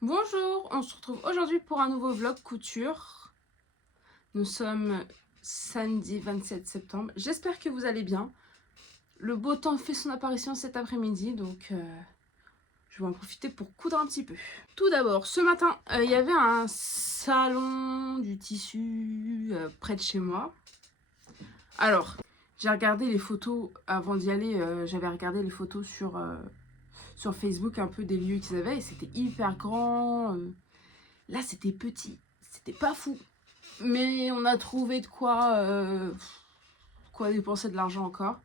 Bonjour, on se retrouve aujourd'hui pour un nouveau vlog couture. Nous sommes samedi 27 septembre. J'espère que vous allez bien. Le beau temps fait son apparition cet après-midi, donc je vais en profiter pour coudre un petit peu. Tout d'abord, ce matin, il y avait un salon du tissu près de chez moi. Alors, j'ai regardé les photos avant d'y aller. J'avais regardé les photos sur Facebook, un peu des lieux qu'ils avaient, et c'était hyper grand. Là, c'était petit, c'était pas fou. Mais on a trouvé de quoi dépenser de l'argent encore.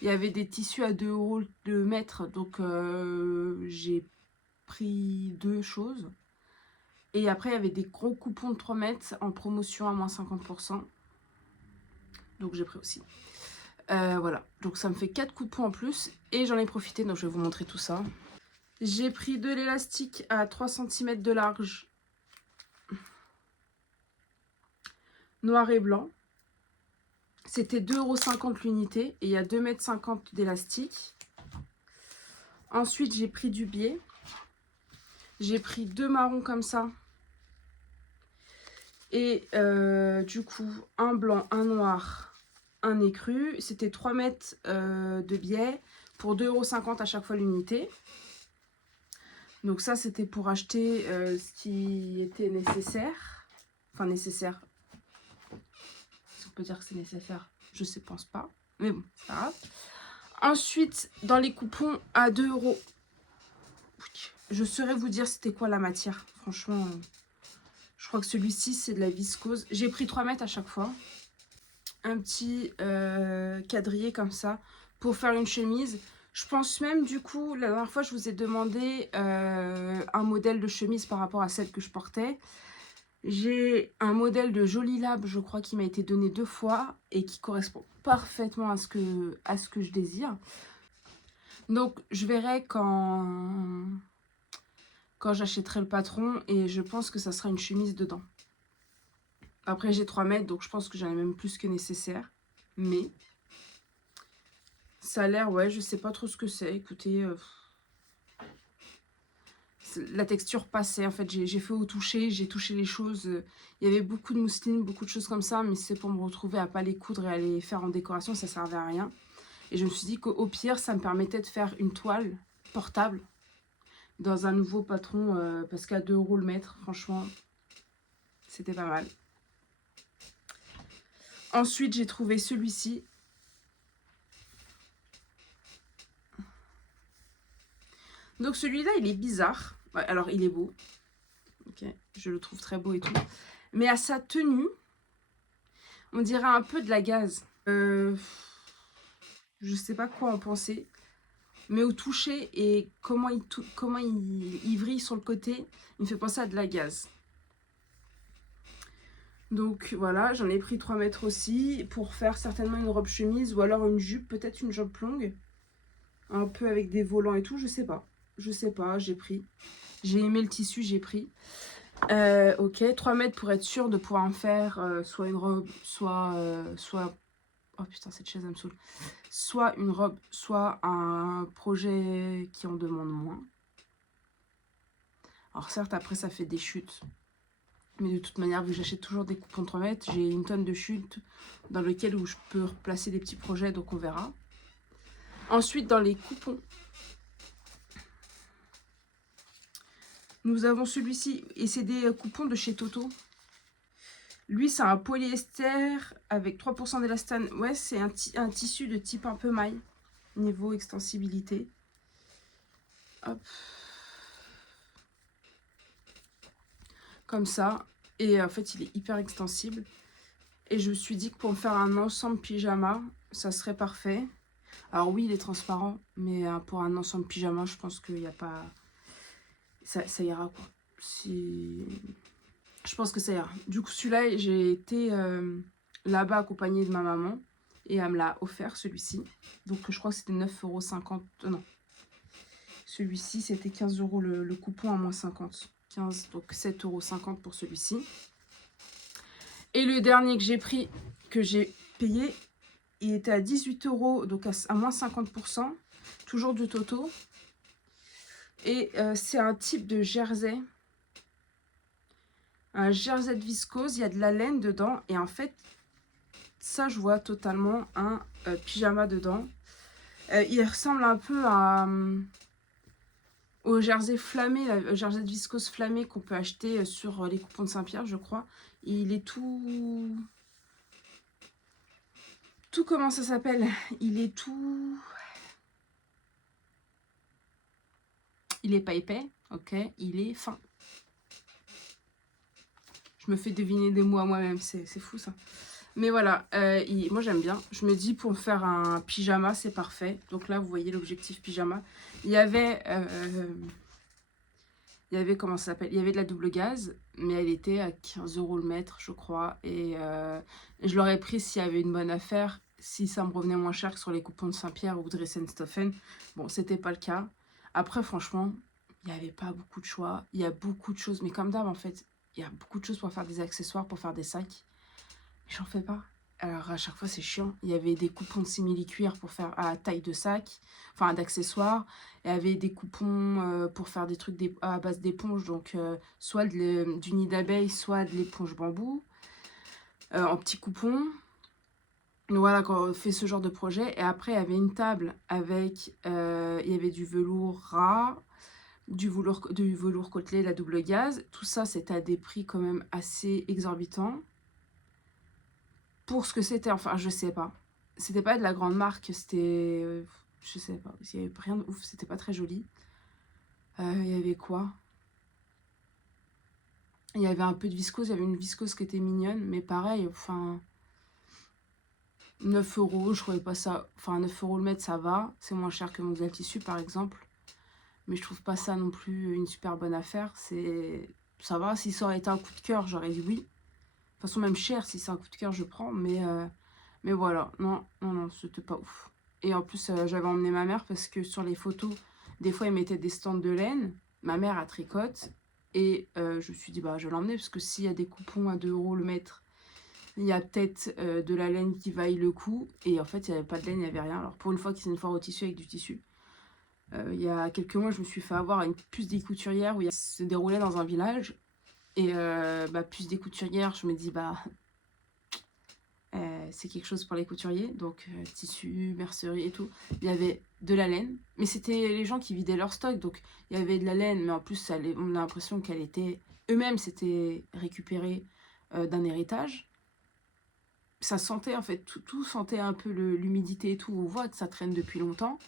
Il y avait des tissus à 2 € le mètre, donc j'ai pris deux choses. Et après, il y avait des gros coupons de 3 mètres en promotion à moins 50%. Donc j'ai pris aussi. Voilà, donc ça me fait 4 coupons en plus. Et j'en ai profité, donc je vais vous montrer tout ça. J'ai pris de l'élastique à 3 cm de large, noir et blanc. C'était 2,50 € l'unité et il y a 2,50 m d'élastique. Ensuite, j'ai pris du biais. J'ai pris deux marrons comme ça. Et du coup, un blanc, un noir, un écru. C'était 3 mètres de biais pour 2,50 € à chaque fois l'unité. Donc ça, c'était pour acheter ce qui était nécessaire. Enfin, nécessaire. Si on peut dire que c'est nécessaire, je ne pense pas. Mais bon, c'est pas grave. Ensuite, dans les coupons à 2 €, je saurais vous dire c'était quoi la matière. Franchement, je crois que celui-ci, c'est de la viscose. J'ai pris 3 mètres à chaque fois. Un petit quadrillé comme ça pour faire une chemise. Je pense même, du coup, la dernière fois, je vous ai demandé un modèle de chemise par rapport à celle que je portais. J'ai un modèle de Jolie Lab, je crois, qui m'a été donné 2 fois et qui correspond parfaitement à ce que je désire. Donc, je verrai quand j'achèterai le patron et je pense que ça sera une chemise dedans. Après, j'ai 3 mètres, donc je pense que j'en ai même plus que nécessaire. Mais ça a l'air, ouais, je sais pas trop ce que c'est. Écoutez, la texture passait. En fait, j'ai fait au toucher, j'ai touché les choses. Il y avait beaucoup de mousseline, beaucoup de choses comme ça, mais c'est pour me retrouver à pas les coudre et à les faire en décoration, ça servait à rien. Et je me suis dit qu'au pire, ça me permettait de faire une toile portable dans un nouveau patron, parce qu'à 2 € le mètre, franchement, c'était pas mal. Ensuite, j'ai trouvé celui-ci. Donc celui-là, il est bizarre. Ouais, alors, il est beau. Okay. Je le trouve très beau et tout. Mais à sa tenue, on dirait un peu de la gaze. Je sais pas quoi en penser. Mais au toucher et comment il vrille sur le côté, il me fait penser à de la gaze. Donc voilà, j'en ai pris 3 mètres aussi pour faire certainement une robe chemise ou alors une jupe, peut-être une jupe longue. Un peu avec des volants et tout, je sais pas. Je sais pas, j'ai pris. J'ai aimé le tissu, j'ai pris. Ok, 3 mètres pour être sûr de pouvoir en faire soit une robe, soit... Oh putain, cette chaise, elle me saoule. Soit une robe, soit un projet qui en demande moins. Alors certes, après, ça fait des chutes. Mais de toute manière, vu que j'achète toujours des coupons de 3 mètres, j'ai une tonne de chutes dans lesquelles où je peux replacer des petits projets, donc on verra. Ensuite, dans les coupons, nous avons celui-ci, et c'est des coupons de chez Toto. Lui, c'est un polyester avec 3% d'élastane. Ouais, c'est un tissu de type un peu maille, niveau extensibilité. Hop. Comme ça. Et en fait, il est hyper extensible. Et je me suis dit que pour me faire un ensemble pyjama, ça serait parfait. Alors oui, il est transparent, mais pour un ensemble pyjama, je pense qu'il n'y a pas... Ça ira, quoi. Si... Je pense que ça ira. Du coup, celui-là, j'ai été là-bas accompagnée de ma maman. Et elle me l'a offert, celui-ci. Donc, je crois que c'était 9,50 €. Non. Celui-ci, c'était 15 € le coupon à moins 50. 15, donc 7,50 € pour celui-ci. Et le dernier que j'ai pris, que j'ai payé, il était à 18 €, donc à moins 50%. Toujours de Toto. Et c'est un type de jersey. un jersey de viscose, il y a de la laine dedans. Et en fait, ça, je vois totalement un pyjama dedans. Il ressemble un peu au jersey flammé, le jersey de viscose flammé qu'on peut acheter sur les coupons de Saint-Pierre, je crois. Il est tout... Tout, comment ça s'appelle? Il est tout... Il est pas épais, ok? Il est fin. Je me fais deviner des mots à moi-même, c'est fou ça. Mais voilà, moi j'aime bien. Je me dis pour faire un pyjama, c'est parfait. Donc là, vous voyez l'objectif pyjama. Il y avait, comment ça s'appelle? Il y avait de la double gaze, mais elle était à 15 € le mètre, je crois. Et je l'aurais pris s'il y avait une bonne affaire, si ça me revenait moins cher que sur les coupons de Saint-Pierre ou de Dressenstoffen. Bon, c'était pas le cas. Après, franchement, il n'y avait pas beaucoup de choix. Il y a beaucoup de choses, mais comme d'hab, en fait, il y a beaucoup de choses pour faire des accessoires, pour faire des sacs. Mais j'en fais pas. Alors, à chaque fois, c'est chiant. Il y avait des coupons de simili-cuir pour faire à taille de sac, enfin d'accessoires. Il y avait des coupons pour faire des trucs à base d'éponge, donc soit du nid d'abeille, soit de l'éponge bambou, en petits coupons. Donc voilà, quand on fait ce genre de projet. Et après, il y avait une table avec, il y avait du velours ras, du velours côtelé, la double gaze. Tout ça, c'était à des prix quand même assez exorbitants. Pour ce que c'était, enfin, je sais pas. C'était pas de la grande marque, c'était... je sais pas, il y avait rien de ouf, c'était pas très joli. Il y avait quoi? Il y avait un peu de viscose, il y avait une viscose qui était mignonne, mais pareil, enfin... 9 €, je trouvais pas ça... Enfin, 9 € le mètre, ça va. C'est moins cher que Mondial Tissu, par exemple. Mais je trouve pas ça non plus une super bonne affaire. C'est... Ça va, si ça aurait été un coup de cœur, j'aurais dit oui. De toute façon, même cher, si c'est un coup de cœur, je prends. Mais voilà, non, non, non, c'était pas ouf. Et en plus, j'avais emmené ma mère parce que sur les photos, des fois, ils mettaient des stands de laine. Ma mère, a tricote. Et je me suis dit, bah, je vais l'emmener parce que s'il y a des coupons à 2 € le mètre, il y a peut-être de la laine qui vaille le coup. Et en fait, il n'y avait pas de laine, il n'y avait rien. Alors, pour une fois que c'est une foire au tissu avec du tissu. Il y a quelques mois, je me suis fait avoir à une puce des couturières où il se déroulait dans un village. Et puce des couturières, je me dis, bah... c'est quelque chose pour les couturiers, donc tissu, mercerie et tout. Il y avait de la laine, mais c'était les gens qui vidaient leur stock, donc il y avait de la laine, mais en plus on a l'impression qu'elle était... Eux-mêmes, c'était récupéré d'un héritage. Ça sentait en fait, tout sentait un peu l'humidité et tout, on voit que ça traîne depuis longtemps.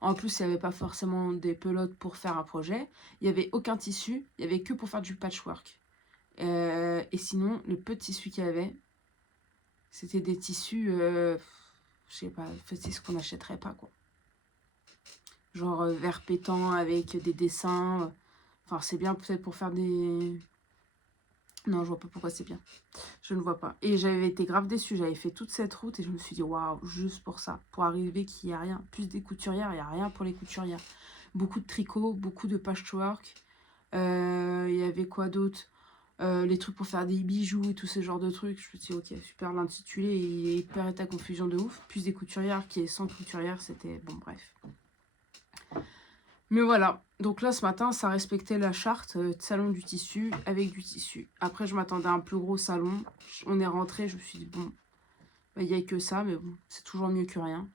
En plus, il n'y avait pas forcément des pelotes pour faire un projet. Il n'y avait aucun tissu, il n'y avait que pour faire du patchwork. Et sinon, le peu de tissu qu'il y avait, c'était des tissus, je sais pas, en fait, c'est ce qu'on n'achèterait pas, quoi. Genre vert pétant avec des dessins. Enfin, c'est bien peut-être pour faire des... Non, je vois pas pourquoi c'est bien. Je ne vois pas. Et j'avais été grave déçue. J'avais fait toute cette route et je me suis dit, waouh, juste pour ça. Pour arriver qu'il n'y a rien. Plus des couturières, il n'y a rien pour les couturières. Beaucoup de tricot, beaucoup de patchwork. Il y avait quoi d'autre? Les trucs pour faire des bijoux et tout ce genre de trucs. Je me suis dit, ok, super, l'intitulé, il est hyper à confusion de ouf. Plus des couturières qui est sans couturière, c'était... Bon, bref. Mais voilà, donc là ce matin, ça respectait la charte de salon du tissu avec du tissu. Après, je m'attendais à un plus gros salon. On est rentré, je me suis dit, bon, il n'y a que ça, mais bon, c'est toujours mieux que rien.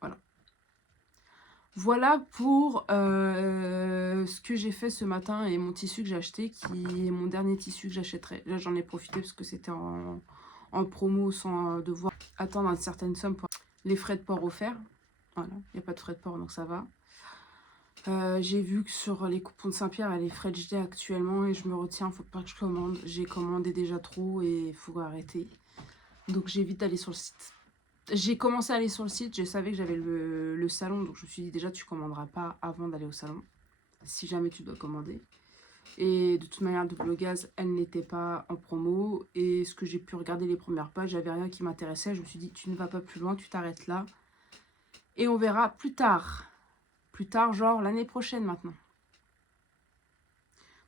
Voilà. Voilà pour ce que j'ai fait ce matin et mon tissu que j'ai acheté, qui est mon dernier tissu que j'achèterai. Là, j'en ai profité parce que c'était en promo sans devoir attendre une certaine somme pour les frais de port offerts. Voilà, il n'y a pas de frais de port, donc ça va. J'ai vu que sur les coupons de Saint-Pierre, elle est French Day actuellement et je me retiens, faut pas que je commande. J'ai commandé déjà trop et il faut arrêter. Donc j'évite d'aller sur le site. J'ai commencé à aller sur le site, je savais que j'avais le salon, donc je me suis dit déjà tu commanderas pas avant d'aller au salon, si jamais tu dois commander. Et de toute manière, Double Gaz, elle n'était pas en promo. Et ce que j'ai pu regarder les premières pages, j'avais rien qui m'intéressait. Je me suis dit, tu ne vas pas plus loin, tu t'arrêtes là. Et on verra plus tard. Plus tard, genre l'année prochaine maintenant.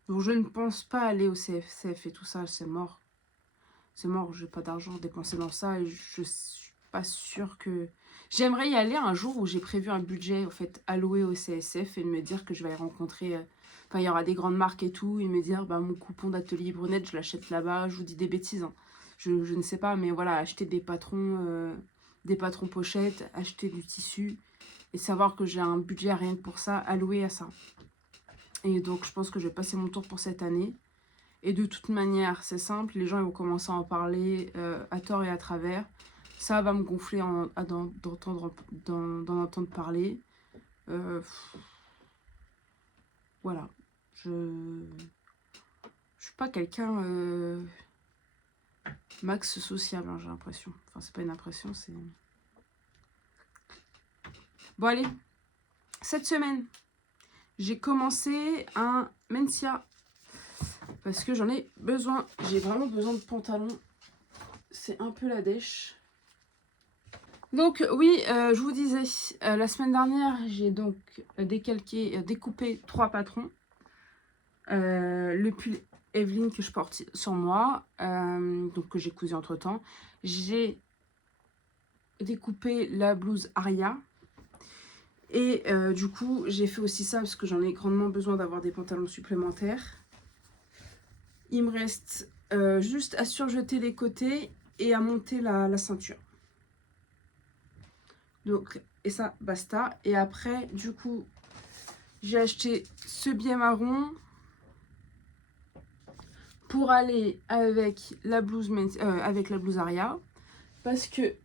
Donc je ne pense pas aller au CFCF et tout ça, c'est mort. C'est mort, j'ai pas d'argent dépensé dans ça. Et pas sûre que... J'aimerais y aller un jour où j'ai prévu un budget, en fait, alloué au CSF et me dire que je vais y rencontrer... Enfin, il y aura des grandes marques et tout, et me dire, bah, mon coupon d'atelier Brunette, je l'achète là-bas. Je vous dis des bêtises, hein. Je ne sais pas, mais voilà, acheter des patrons pochettes, acheter du tissu, et savoir que j'ai un budget rien que pour ça, alloué à ça. Et donc, je pense que je vais passer mon tour pour cette année. Et de toute manière, c'est simple, les gens ils vont commencer à en parler à tort et à travers. Ça va me gonfler d'en entendre parler. Voilà. Je suis pas quelqu'un max sociable, hein, j'ai l'impression. Enfin, c'est pas une impression, c'est... Bon, allez. Cette semaine, j'ai commencé un Mencia. Parce que j'en ai besoin. J'ai vraiment besoin de pantalons. C'est un peu la dèche. Donc oui, je vous disais, la semaine dernière, j'ai donc découpé 3 patrons. Le pull Evelyn que je porte sur moi, donc que j'ai cousu entre temps. J'ai découpé la blouse Aria. Et du coup, j'ai fait aussi ça parce que j'en ai grandement besoin d'avoir des pantalons supplémentaires. Il me reste juste à surjeter les côtés et à monter la ceinture. Donc, et ça, basta. Et après, du coup, j'ai acheté ce biais marron pour aller avec la blouse Aria. Parce que,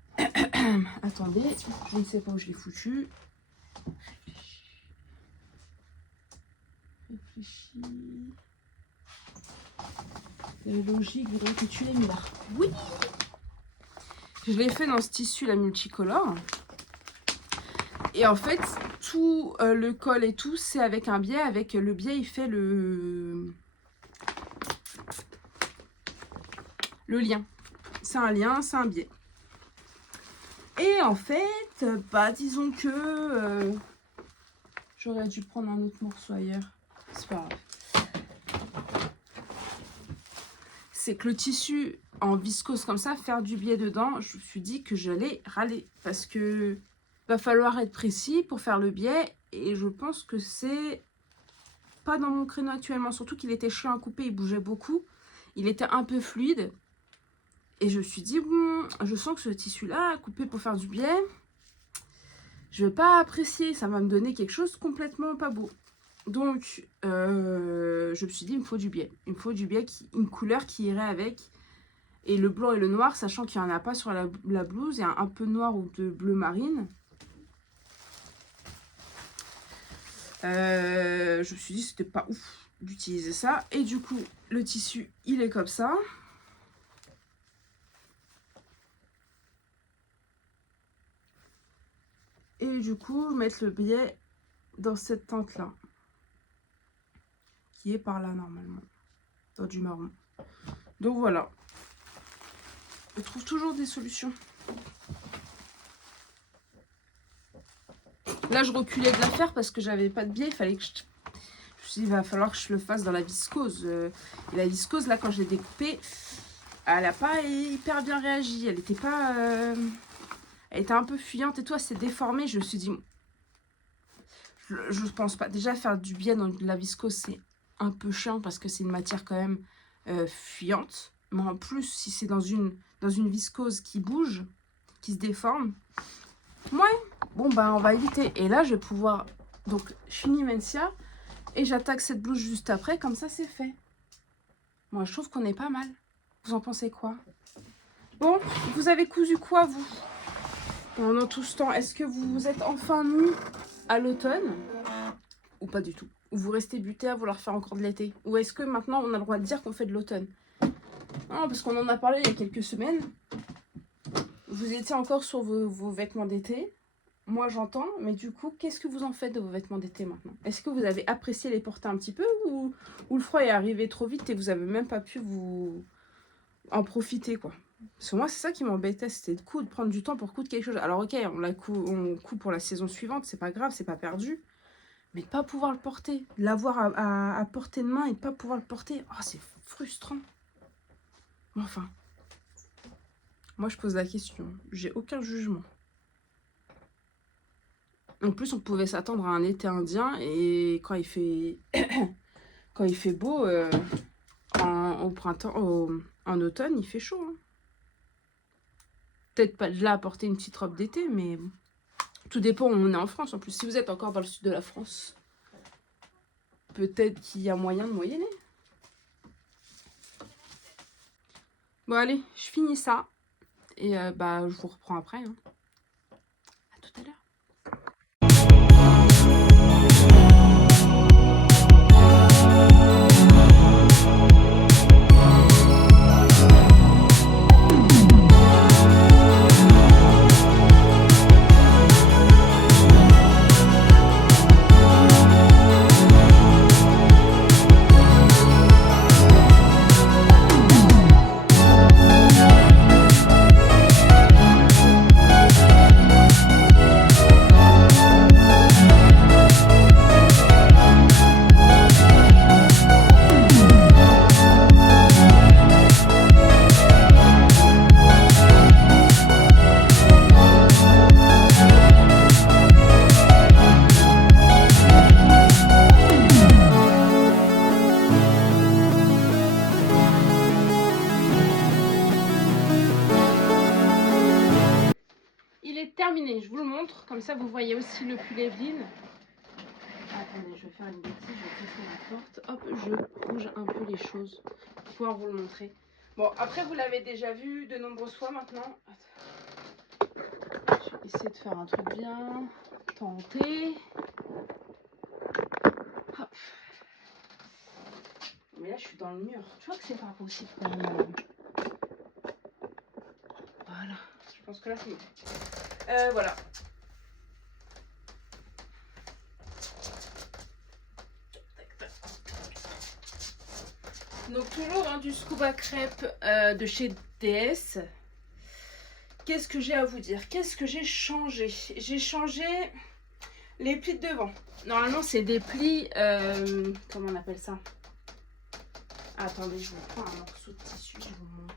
attendez, je ne sais pas où je l'ai foutu. Réfléchis. La logique voudrait que tu l'aies mis là. Oui! Je l'ai fait dans ce tissu, la multicolore. Et en fait, tout le col et tout, c'est avec un biais. Avec le biais, il fait le lien. C'est un lien, c'est un biais. Et en fait, bah disons que j'aurais dû prendre un autre morceau ailleurs. C'est pas grave. C'est que le tissu en viscose comme ça, faire du biais dedans, je me suis dit que j'allais râler. Parce que va falloir être précis pour faire le biais. Et je pense que c'est pas dans mon créneau actuellement. Surtout qu'il était chiant à couper, il bougeait beaucoup. Il était un peu fluide. Et je me suis dit, je sens que ce tissu-là, coupé pour faire du biais, je vais pas apprécier. Ça va me donner quelque chose de complètement pas beau. Donc, je me suis dit, il me faut du biais. Il me faut du biais, une couleur qui irait avec. Et le blanc et le noir, sachant qu'il n'y en a pas sur la blouse. Il y a un peu de noir ou de bleu marine. Je me suis dit, c'était pas ouf d'utiliser ça. Et du coup, le tissu, il est comme ça. Et du coup, mettre le biais dans cette teinte-là. Qui est par là, normalement. Dans du marron. Donc voilà. Je trouve toujours des solutions. Là, je reculais de la faire parce que j'avais pas de biais. Il fallait que je me suis dit, il va falloir que je le fasse dans la viscose. Et la viscose, là, quand je l'ai découpée, elle n'a pas hyper bien réagi. Elle était pas... elle était un peu fuyante et tout. Elle s'est déformée. Je me suis dit... Je pense pas. Déjà, faire du biais dans de la viscose, c'est un peu chiant parce que c'est une matière quand même fuyante. Mais en plus, si c'est dans une viscose qui bouge, qui se déforme, ouais, bon, bah, on va éviter. Et là, je vais pouvoir... Donc, je finis Mencia et j'attaque cette blouse juste après. Comme ça, c'est fait. Moi, je trouve qu'on est pas mal. Vous en pensez quoi? Bon, vous avez cousu quoi, vous? Pendant tout ce temps, est-ce que vous êtes enfin mis à l'automne? Ou pas du tout? Ou vous restez buté à vouloir faire encore de l'été? Ou est-ce que maintenant, on a le droit de dire qu'on fait de l'automne? Non, parce qu'on en a parlé il y a quelques semaines. Vous étiez encore sur vos vêtements d'été. Moi, j'entends. Mais du coup, qu'est-ce que vous en faites de vos vêtements d'été maintenant? Est-ce que vous avez apprécié les porter un petit peu ou le froid est arrivé trop vite et vous avez même pas pu vous en profiter, quoi? Parce que moi, c'est ça qui m'embêtait, c'était de prendre du temps pour coudre quelque chose. Alors, ok, on coud pour la saison suivante, c'est pas grave, c'est pas perdu. Mais de pas pouvoir le porter, l'avoir à portée de main et de pas pouvoir le porter, oh, c'est frustrant. Enfin, Moi, je pose la question. J'ai aucun jugement. En plus, on pouvait s'attendre à un été indien et quand il fait, quand il fait beau, au printemps, en automne, il fait chaud. Hein. Peut-être pas de là à porter une petite robe d'été, mais bon. Tout dépend où on est en France. En plus, si vous êtes encore dans le sud de la France, peut-être qu'il y a moyen de moyenner. Bon, allez, je finis ça. Et bah, je vous reprends après. Hein. À tout à l'heure. Terminé, je vous le montre, comme ça vous voyez aussi le pull Evelyne. Attendez, je vais faire une bêtise, je vais casser la porte. Hop, je bouge un peu les choses pour pouvoir vous le montrer. Bon, après vous l'avez déjà vu de nombreuses fois maintenant. Je vais essayer de faire un truc bien tenté. Hop. Mais là je suis dans le mur, tu vois que c'est pas possible quand même. Voilà, je pense que là c'est mieux. Voilà. Donc toujours hein, du scuba crêpe de chez DS. Qu'est-ce que j'ai à vous dire? Qu'est-ce que j'ai changé? J'ai changé les plis de devant. Normalement c'est des plis, comment on appelle ça? Attendez, je vous prends un morceau de tissu, je vous montre.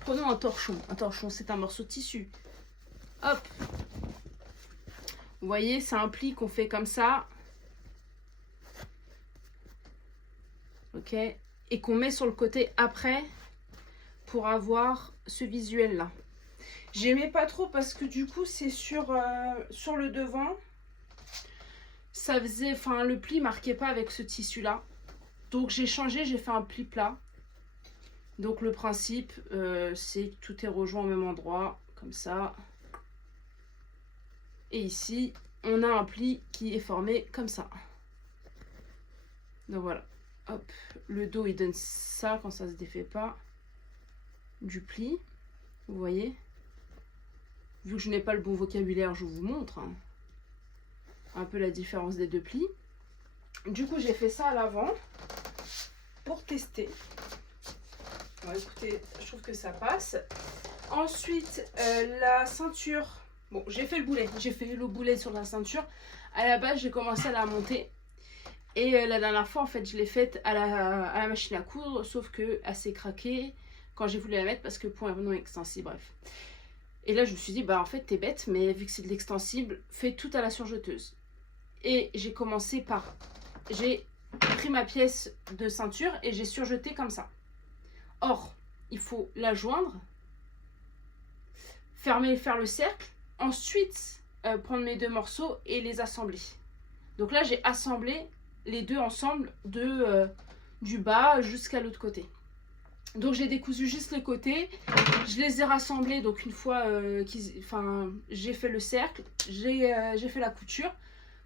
Prenons un torchon c'est un morceau de tissu. Hop. Vous voyez, c'est un pli qu'on fait comme ça. Ok, et qu'on met sur le côté après pour avoir ce visuel là. J'aimais pas trop parce que du coup c'est sur le devant, ça faisait, enfin le pli marquait pas avec ce tissu là, donc j'ai changé, j'ai fait un pli plat. Donc le principe c'est que tout est rejoint au même endroit comme ça, et ici on a un pli qui est formé comme ça. Donc voilà. Hop, le dos il donne ça quand ça se défait pas du pli, vous voyez. Vu que je n'ai pas le bon vocabulaire, je vous montre hein, un peu la différence des deux plis. Du coup j'ai fait ça à l'avant pour tester. Bon, écoutez, je trouve que ça passe. Ensuite la ceinture, bon j'ai fait le boulet, j'ai fait le boulet sur la ceinture. À la base j'ai commencé à la monter. Et la dernière fois, en fait, je l'ai faite à la machine à coudre, sauf qu'elle s'est craquée quand j'ai voulu la mettre parce que point non extensible, bref. Et là, je me suis dit, bah en fait, t'es bête, mais vu que c'est de l'extensible, fais tout à la surjeteuse. Et j'ai commencé par... J'ai pris ma pièce de ceinture et j'ai surjeté comme ça. Or, il faut la joindre, faire le cercle, ensuite prendre mes deux morceaux et les assembler. Donc là, j'ai assemblé les deux ensemble du bas jusqu'à l'autre côté. Donc j'ai décousu juste les côtés, je les ai rassemblés. Donc une fois j'ai fait le cercle, j'ai fait la couture,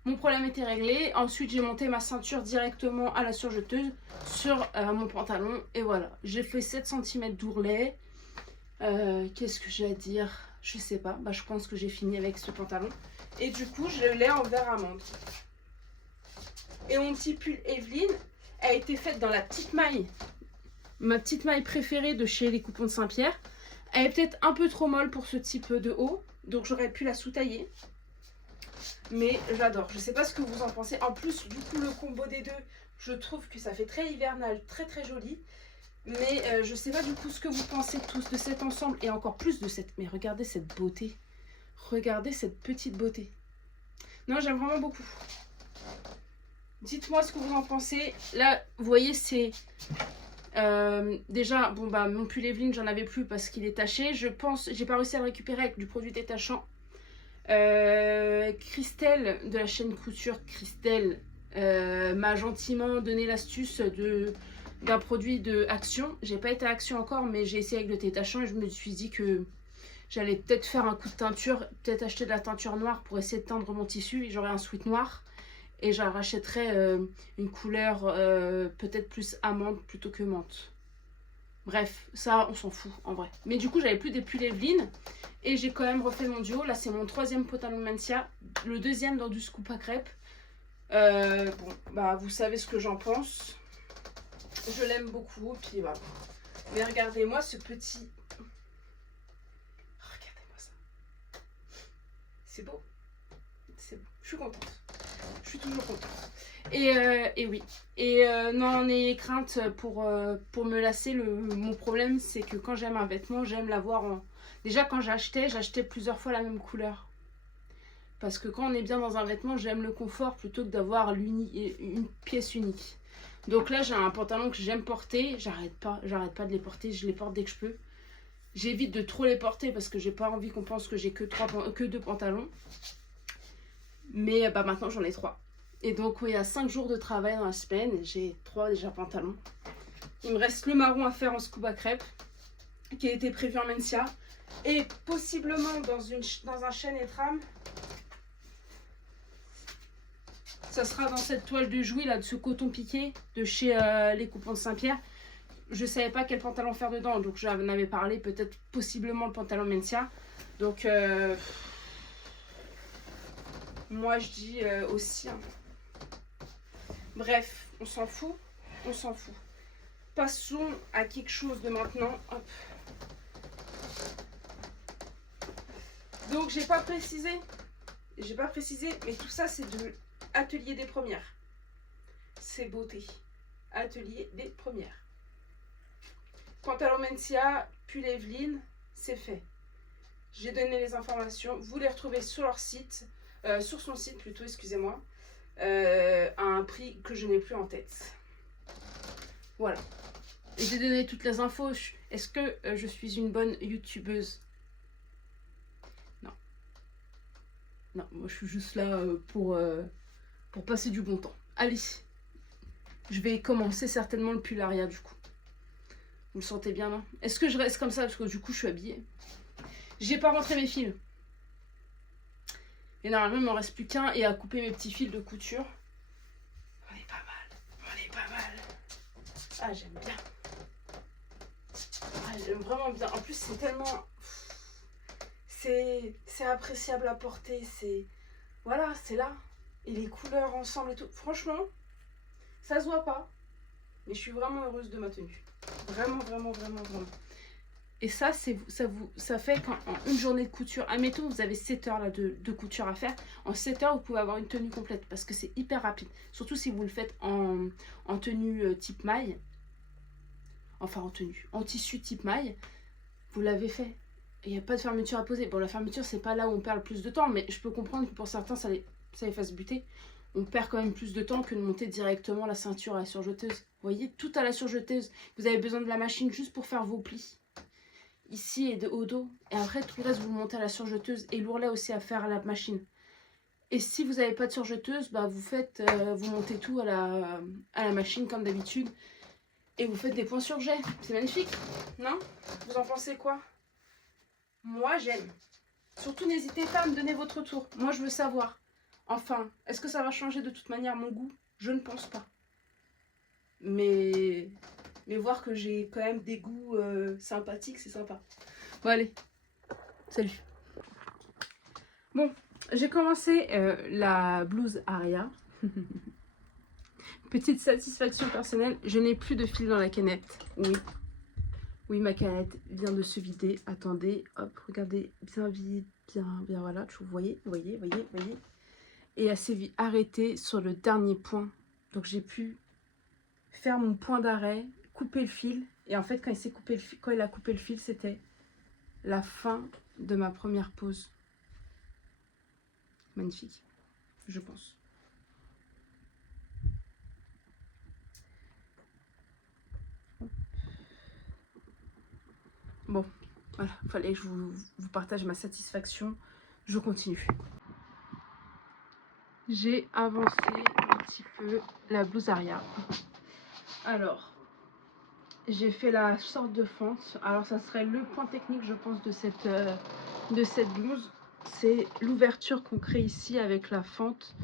mon problème était réglé. Ensuite j'ai monté ma ceinture directement à la surjeteuse sur mon pantalon et voilà, j'ai fait 7 cm d'ourlet. Qu'est-ce que j'ai à dire? Je sais pas, bah, je pense que j'ai fini avec ce pantalon et du coup je l'ai en vert amande. Et mon petit pull Evelyne a été faite dans la petite maille, ma petite maille préférée de chez les Coupons de Saint-Pierre. Elle est peut-être un peu trop molle pour ce type de haut, donc j'aurais pu la sous-tailler. mais j'adore. Je sais pas ce que vous en pensez. En plus, du coup, le combo des deux, je trouve que ça fait très hivernal, très très joli. Mais je sais pas du coup ce que vous pensez tous de cet ensemble et encore plus de cette... Mais regardez cette beauté. Regardez cette petite beauté. Non, j'aime vraiment beaucoup. Dites-moi ce que vous en pensez. Là, vous voyez, c'est... déjà, bon bah mon pull Evelyne, j'en avais plus parce qu'il est taché. Je pense, j'ai pas réussi à le récupérer avec du produit détachant. Christelle de la chaîne couture Christelle m'a gentiment donné l'astuce d'un produit de Action. J'ai pas été à Action encore, mais j'ai essayé avec le détachant et je me suis dit que j'allais peut-être faire un coup de teinture, peut-être acheter de la teinture noire pour essayer de teindre mon tissu. J'aurais un sweat noir et j'en rachèterais une couleur peut-être plus amande plutôt que menthe. Bref, ça on s'en fout en vrai. Mais du coup j'avais plus des pulls Evelyne et j'ai quand même refait mon duo. Là c'est mon 3e pantalon Mencia, le 2e dans du scoop à crêpes. Bon bah vous savez ce que j'en pense. Je l'aime beaucoup, puis voilà. Mais regardez-moi ce petit... Regardez-moi ça. C'est beau. C'est beau. Je suis contente. Je suis toujours contente. Et oui. Et non, n'ayez crainte pour me lasser. Mon problème, c'est que quand j'aime un vêtement, j'aime l'avoir en... Déjà, quand j'achetais plusieurs fois la même couleur. Parce que quand on est bien dans un vêtement, j'aime le confort plutôt que d'avoir une pièce unique. Donc là, j'ai un pantalon que j'aime porter. J'arrête pas de les porter. Je les porte dès que je peux. J'évite de trop les porter parce que j'ai pas envie qu'on pense que j'ai que 2 pantalons. Mais bah, maintenant, j'en ai 3. Et donc, il y a 5 jours de travail dans la semaine. J'ai 3 déjà pantalons. Il me reste le marron à faire en scoop à crêpes, qui a été prévu en Mencia. Et possiblement dans un chêne et trame. Ça sera dans cette toile de Jouy, là, de ce coton piqué, de chez les Coupons de Saint-Pierre. Je savais pas quel pantalon faire dedans, donc j'en avais parlé, peut-être possiblement le pantalon Mencia. Donc, moi je dis aussi... Hein. Bref, on s'en fout, on s'en fout. Passons à quelque chose de maintenant. Hop. Donc j'ai pas précisé, mais tout ça c'est de Atelier des Premières. C'est beauté. Atelier des Premières. Pantalon Mencia, pull Evelyne, c'est fait. J'ai donné les informations. Vous les retrouvez sur leur site, sur son site plutôt, excusez-moi, à un prix que je n'ai plus en tête. Voilà. J'ai donné toutes les infos. Est-ce que je suis une bonne youtubeuse? Non. Non, moi je suis juste là pour passer du bon temps. Allez. Je vais commencer certainement le pull Aria du coup. Vous le sentez bien, non? Est-ce que je reste comme ça? Parce que du coup, je suis habillée. J'ai pas rentré mes fils. Et normalement, il m'en reste plus qu'un et à couper mes petits fils de couture. On est pas mal. On est pas mal. Ah, j'aime bien. Ah, j'aime vraiment bien. En plus, c'est tellement... C'est appréciable à porter. C'est... Voilà, c'est là. Et les couleurs ensemble et tout. Franchement, ça se voit pas. Mais je suis vraiment heureuse de ma tenue. Vraiment, vraiment, vraiment, vraiment. Et ça, ça fait qu'en une journée de couture, admettons, vous avez 7 heures là, de couture à faire. En 7 heures, vous pouvez avoir une tenue complète parce que c'est hyper rapide. Surtout si vous le faites en tenue type maille. Enfin, en tissu type maille. Vous l'avez fait. Il n'y a pas de fermeture à poser. Bon, la fermeture, c'est pas là où on perd le plus de temps. Mais je peux comprendre que pour certains, ça les fasse buter. On perd quand même plus de temps que de monter directement la ceinture à la surjeteuse. Vous voyez, tout à la surjeteuse. Vous avez besoin de la machine juste pour faire vos plis. Ici et au dos. Et après, tout le reste, vous le montez à la surjeteuse. Et l'ourlet aussi à faire à la machine. Et si vous n'avez pas de surjeteuse, bah vous montez tout à la machine comme d'habitude. Et vous faites des points sur jet. C'est magnifique, non? Vous en pensez quoi? Moi, j'aime. Surtout, n'hésitez pas à me donner votre tour. Moi, je veux savoir. Enfin, est-ce que ça va changer de toute manière mon goût? Je ne pense pas. Mais voir que j'ai quand même des goûts sympathiques, c'est sympa. Bon, allez. Salut. Bon, j'ai commencé la blouse Aria. Petite satisfaction personnelle, je n'ai plus de fil dans la canette. Oui. Oui, ma canette vient de se vider. Attendez, hop, regardez, bien vide, bien, voilà. Vous voyez. et elle s'est arrêtée sur le dernier point. Donc j'ai pu faire mon point d'arrêt, couper le fil. Et en fait, quand il a coupé le fil, c'était la fin de ma première pause. Magnifique, je pense. Bon, voilà, il fallait que je vous partage ma satisfaction. Je continue. J'ai avancé un petit peu la blouse Aria. Alors, j'ai fait la sorte de fente. Alors, ça serait le point technique, je pense, de cette blouse. C'est l'ouverture qu'on crée ici avec la fente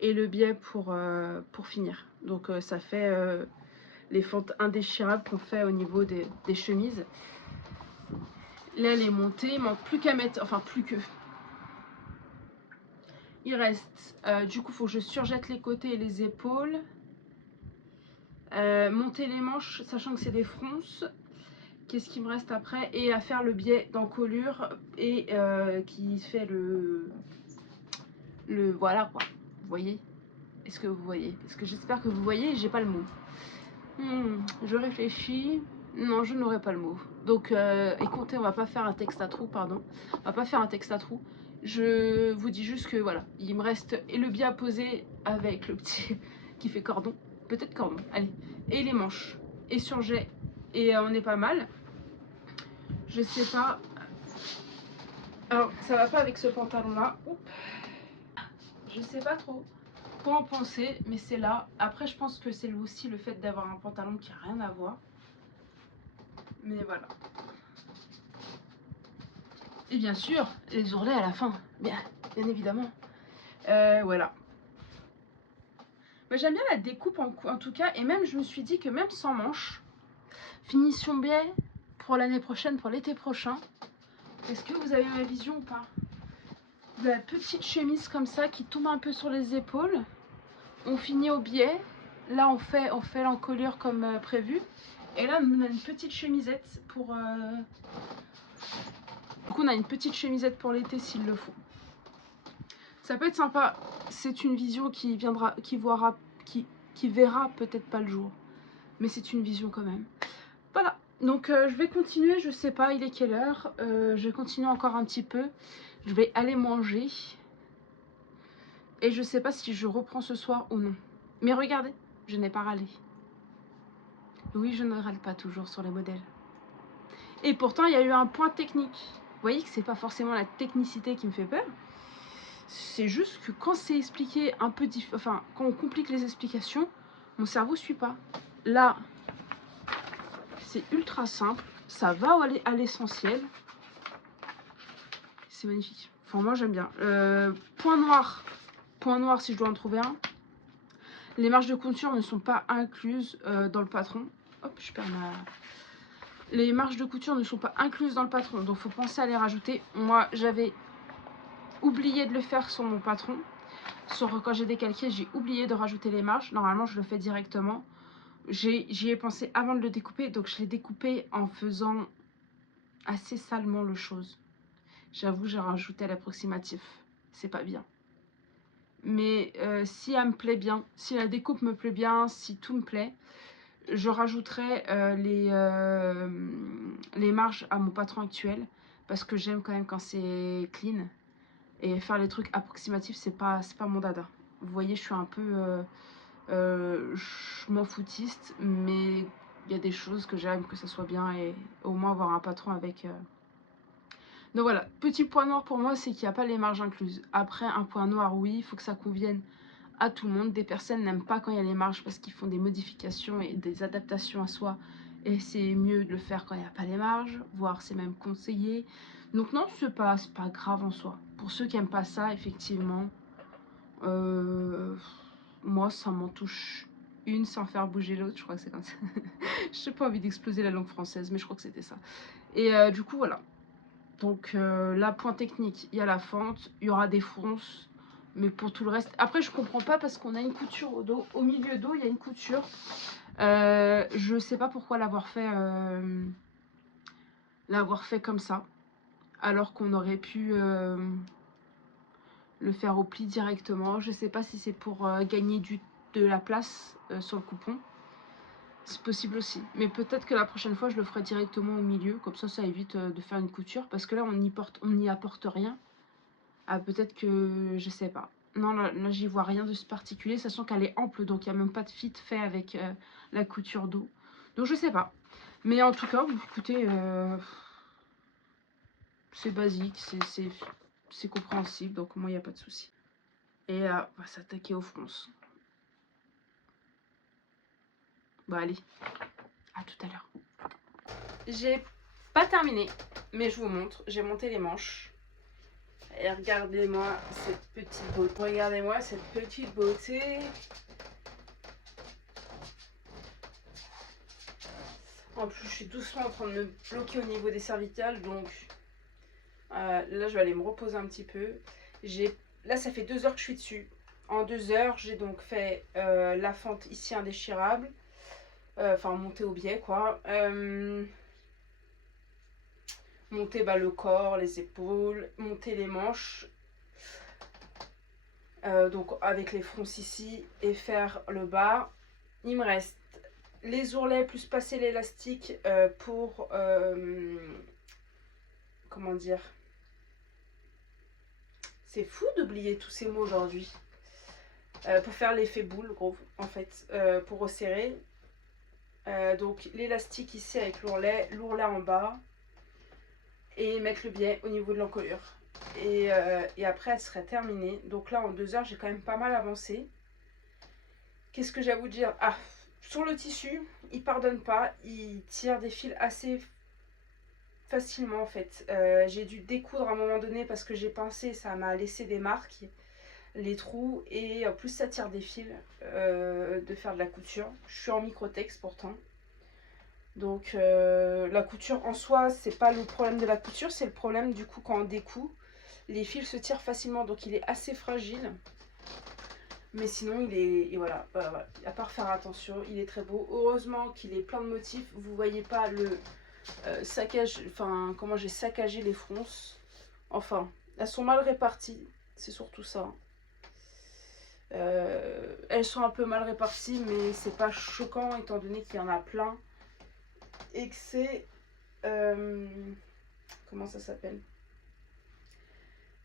et le biais pour finir. Donc, ça fait les fentes indéchirables qu'on fait au niveau des chemises. Là, elle est montée. Il manque plus qu'à mettre... Enfin, plus que... Il reste... du coup, il faut que je surjette les côtés et les épaules. Monter les manches, sachant que c'est des fronces. Qu'est-ce qui me reste après? Et à faire le biais d'encolure et qui fait le voilà quoi. Vous voyez? Est-ce que vous voyez? Parce que j'espère que vous voyez, j'ai pas le mot. Je réfléchis. Non, je n'aurai pas le mot. Donc écoutez, on va pas faire un texte à trous, pardon. On va pas faire un texte à trous. Je vous dis juste que voilà, il me reste et le biais à poser avec le petit qui fait cordon. Peut-être cordon, allez. Et les manches. Et surjet. Et on est pas mal. Je sais pas. Alors, ça va pas avec ce pantalon-là. Je sais pas trop quoi en penser, mais c'est là. Après, je pense que c'est aussi le fait d'avoir un pantalon qui a rien à voir. Mais voilà. Et bien sûr, les ourlets à la fin. Bien évidemment. Voilà. J'aime bien la découpe en tout cas. Et même, je me suis dit que même sans manches, finition biais pour l'année prochaine, pour l'été prochain. Est-ce que vous avez ma vision ou pas? De la petite chemise comme ça qui tombe un peu sur les épaules. On finit au biais. Là, on fait l'encolure comme prévu. Et là, on a une petite chemisette pour... Du coup, on a une petite chemisette pour l'été s'il le faut. Ça peut être sympa. C'est une vision qui verra peut-être pas le jour. Mais c'est une vision quand même. Voilà. Donc, je vais continuer. Je sais pas, il est quelle heure. Je vais continuer encore un petit peu. Je vais aller manger. Et je sais pas si je reprends ce soir ou non. Mais regardez, je n'ai pas râlé. Oui, je ne râle pas toujours sur les modèles. Et pourtant, il y a eu un point technique. Vous voyez que c'est pas forcément la technicité qui me fait peur. C'est juste que quand c'est expliqué un peu enfin, quand on complique les explications, mon cerveau ne suit pas. Là, c'est ultra simple. Ça va à l'essentiel. C'est magnifique. Enfin, moi, j'aime bien. Point noir si je dois en trouver un. Les marges de couture ne sont pas incluses dans le patron. Hop, je perds ma... Les marges de couture ne sont pas incluses dans le patron, donc il faut penser à les rajouter. Moi, j'avais oublié de le faire sur mon patron. Quand j'ai décalqué, j'ai oublié de rajouter les marges. Normalement, je le fais directement. J'y ai pensé avant de le découper, donc je l'ai découpé en faisant assez salement le chose. J'avoue, j'ai rajouté l'approximatif. C'est pas bien. Mais si elle me plaît bien, si la découpe me plaît bien, si tout me plaît, je rajouterai les marges à mon patron actuel parce que j'aime quand même quand c'est clean et faire les trucs approximatifs c'est pas mon dada. Vous voyez, je suis un peu je m'en foutiste, mais il y a des choses que j'aime que ça soit bien et au moins avoir un patron avec donc voilà, petit point noir pour moi, c'est qu'il n'y a pas les marges incluses. Après, un point noir, oui, il faut que ça convienne à tout le monde. Des personnes n'aiment pas quand il y a les marges parce qu'ils font des modifications et des adaptations à soi. Et c'est mieux de le faire quand il n'y a pas les marges, voire c'est même conseillé. Donc non, c'est pas grave en soi. Pour ceux qui n'aiment pas ça, effectivement, moi, ça m'en touche une sans faire bouger l'autre. Je crois que c'est comme ça. Je n'ai pas envie d'exploser la langue française, mais je crois que c'était ça. Et du coup, voilà. Donc là, point technique, il y a la fente, il y aura des fronces, mais pour tout le reste... Après, je comprends pas parce qu'on a une couture au dos. Au milieu dos, il y a une couture. Je sais pas pourquoi l'avoir fait comme ça, alors qu'on aurait pu... le faire au pli directement. Je sais pas si c'est pour gagner de la place sur le coupon. C'est possible aussi. Mais peut-être que la prochaine fois, je le ferai directement au milieu. Comme ça évite de faire une couture. Parce que là, on n'y apporte rien. Ah, peut-être que... je sais pas. Non, là j'y vois rien de ce particulier. Sachant qu'elle est ample. Donc, il n'y a même pas de fit fait avec la couture dos. Donc, je sais pas. Mais en tout cas, écoutez... c'est basique. C'est compréhensible. Donc, moi, il n'y a pas de souci. Et là, on va s'attaquer aux fronces. Bon, allez. À tout à l'heure. J'ai pas terminé, mais je vous montre. J'ai monté les manches. Et regardez-moi cette petite beauté. Regardez-moi cette petite beauté. En plus, je suis doucement en train de me bloquer au niveau des cervicales, donc là, je vais aller me reposer un petit peu. Là, ça fait 2 heures que je suis dessus. En 2 heures, j'ai donc fait la fente ici indéchirable. Enfin, monter au biais, quoi. Monter le corps, les épaules, monter les manches. Donc avec les fronces ici et faire le bas. Il me reste les ourlets plus passer l'élastique pour... comment dire? C'est fou d'oublier tous ces mots aujourd'hui. Pour faire l'effet boule, gros, en fait, pour resserrer. Donc l'élastique ici avec l'ourlet en bas. Et mettre le biais au niveau de l'encolure. Et après, elle serait terminée. Donc là, en 2 heures, j'ai quand même pas mal avancé. Qu'est-ce que j'ai à vous dire? Ah, sur le tissu, il pardonne pas. Il tire des fils assez facilement, en fait. J'ai dû découdre à un moment donné parce que j'ai pincé. Ça m'a laissé des marques, les trous. Et en plus, ça tire des fils de faire de la couture. Je suis en microtex pourtant. Donc la couture en soi, c'est pas le problème de la couture, c'est le problème du coup quand on découd. Les fils se tirent facilement, donc il est assez fragile. Mais sinon, il est... Et voilà, à part faire attention, il est très beau. Heureusement qu'il est plein de motifs. Vous voyez pas le saccage... Enfin, comment j'ai saccagé les fronces. Enfin, elles sont mal réparties. C'est surtout ça. Elles sont un peu mal réparties, mais c'est pas choquant étant donné qu'il y en a plein. Et que c'est... comment ça s'appelle?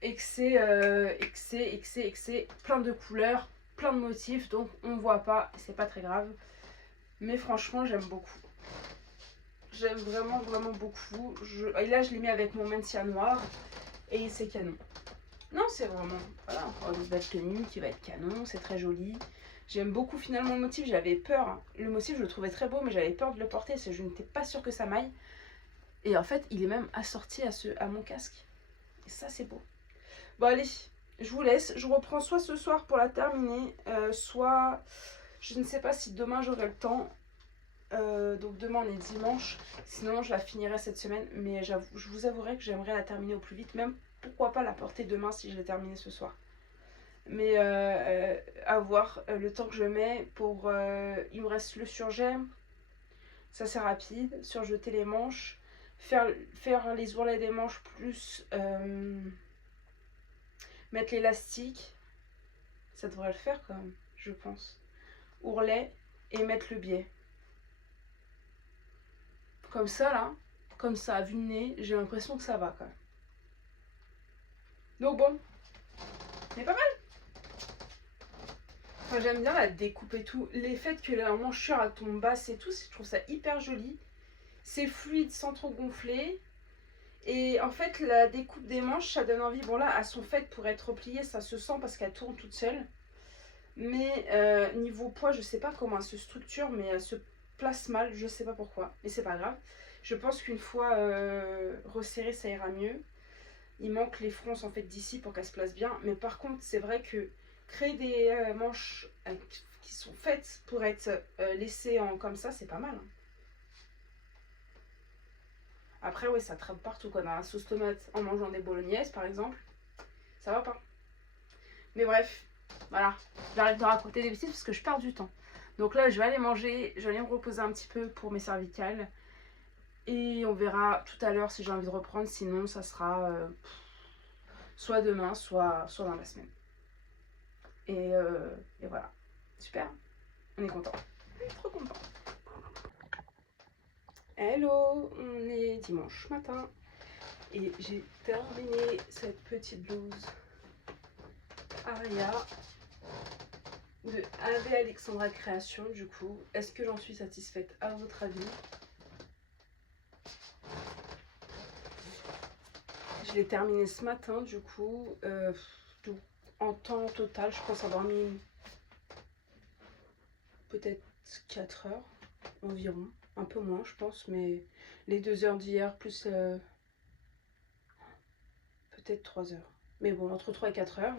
Et que c'est plein de couleurs, plein de motifs, donc on voit pas, c'est pas très grave. Mais franchement, j'aime beaucoup. J'aime vraiment, vraiment beaucoup. Et là, je l'ai mis avec mon Mentia noir, et c'est canon. Non, c'est vraiment, voilà, encore une belle tenue qui va être canon, c'est très joli. J'aime beaucoup finalement le motif, j'avais peur. Hein. Le motif, je le trouvais très beau, mais j'avais peur de le porter, parce que je n'étais pas sûre que ça m'aille. Et en fait, il est même assorti à mon casque. Et ça, c'est beau. Bon, allez, je vous laisse. Je reprends soit ce soir pour la terminer, soit... Je ne sais pas si demain j'aurai le temps. Donc demain, on est dimanche. Sinon, je la finirai cette semaine. Mais je vous avouerai que j'aimerais la terminer au plus vite. Même, pourquoi pas la porter demain si je l'ai terminée ce soir. Mais à voir le temps que je mets pour... il me reste le surjet. Ça, c'est rapide. Surjeter les manches. Faire les ourlets des manches plus mettre l'élastique, ça devrait le faire quand même, je pense. Ourlet et mettre le biais. Comme ça là, comme ça à vue de nez, j'ai l'impression que ça va quand même. Donc bon, c'est pas mal. Enfin, j'aime bien la découpe et tout. Les faits que la manchure elle tombe basse et tout, je trouve ça hyper joli. C'est fluide sans trop gonfler. Et en fait, la découpe des manches, ça donne envie. Bon là, elles sont faites pour être repliées, ça se sent parce qu'elles tournent toutes seules. Mais niveau poids, je sais pas comment elle se structure, mais elle se place mal, je sais pas pourquoi. Mais c'est pas grave. Je pense qu'une fois resserrée, ça ira mieux. Il manque les fronces en fait d'ici pour qu'elle se place bien. Mais par contre, c'est vrai que créer des manches qui sont faites pour être laissées comme ça, c'est pas mal. Hein. Après, oui, ça trappe partout, quoi. Dans la sauce tomate, en mangeant des bolognaises, par exemple, ça va pas. Mais bref, voilà. J'arrête de raconter des bêtises parce que je perds du temps. Donc là, je vais aller manger, je vais aller me reposer un petit peu pour mes cervicales. Et on verra tout à l'heure si j'ai envie de reprendre. Sinon, ça sera soit demain, soit dans la semaine. Et voilà, super, on est content, on est trop content. Hello, on est dimanche matin et j'ai terminé cette petite blouse Aria de Ave Alexandra Création. Du coup, est-ce que j'en suis satisfaite à votre avis? Je l'ai terminé ce matin, du coup, en temps total, je pense avoir mis peut-être 4 heures environ, un peu moins je pense, mais les 2 heures d'hier plus peut-être 3 heures, mais bon, entre 3 et 4 heures.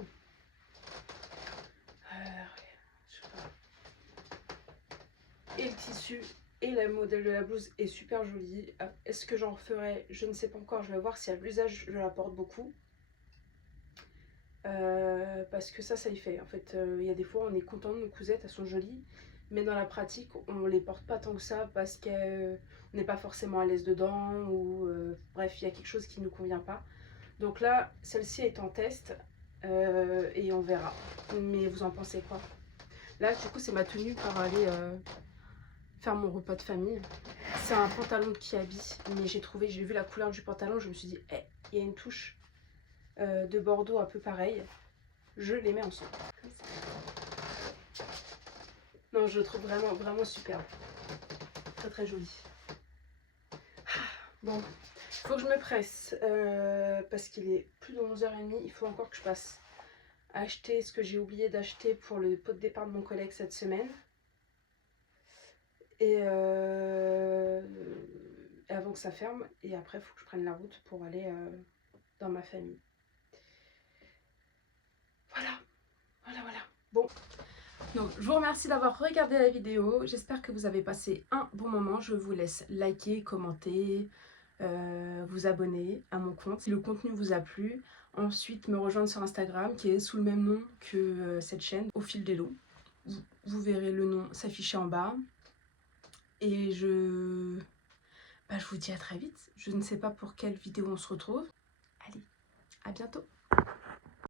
Et le tissu et le modèle de la blouse est super joli. Est-ce que j'en referai? Je ne sais pas encore, je vais voir si à l'usage je la porte beaucoup. Parce que ça y fait. En fait, il y a des fois on est content de nos cousettes, elles sont jolies, mais dans la pratique on les porte pas tant que ça parce qu'on n'est pas forcément à l'aise dedans, ou bref, il y a quelque chose qui ne nous convient pas. Donc là, celle-ci est en test et on verra. Mais vous en pensez quoi? Là, du coup, c'est ma tenue pour aller faire mon repas de famille. C'est un pantalon de Kiabi, mais j'ai vu la couleur du pantalon, je me suis dit, il y a une touche de Bordeaux un peu pareil, je les mets ensemble. Non, je le trouve vraiment, vraiment superbe. Très, très joli. Bon, il faut que je me presse parce qu'il est plus de 11h30. Il faut encore que je passe acheter ce que j'ai oublié d'acheter pour le pot de départ de mon collègue cette semaine. Et avant que ça ferme. Et après, il faut que je prenne la route pour aller dans ma famille. Voilà. Bon. Donc, je vous remercie d'avoir regardé la vidéo. J'espère que vous avez passé un bon moment. Je vous laisse liker, commenter, vous abonner à mon compte si le contenu vous a plu. Ensuite, me rejoindre sur Instagram qui est sous le même nom que cette chaîne, Au Fil d'Hello. Vous verrez le nom s'afficher en bas. Et je vous dis à très vite. Je ne sais pas pour quelle vidéo on se retrouve. Allez, à bientôt.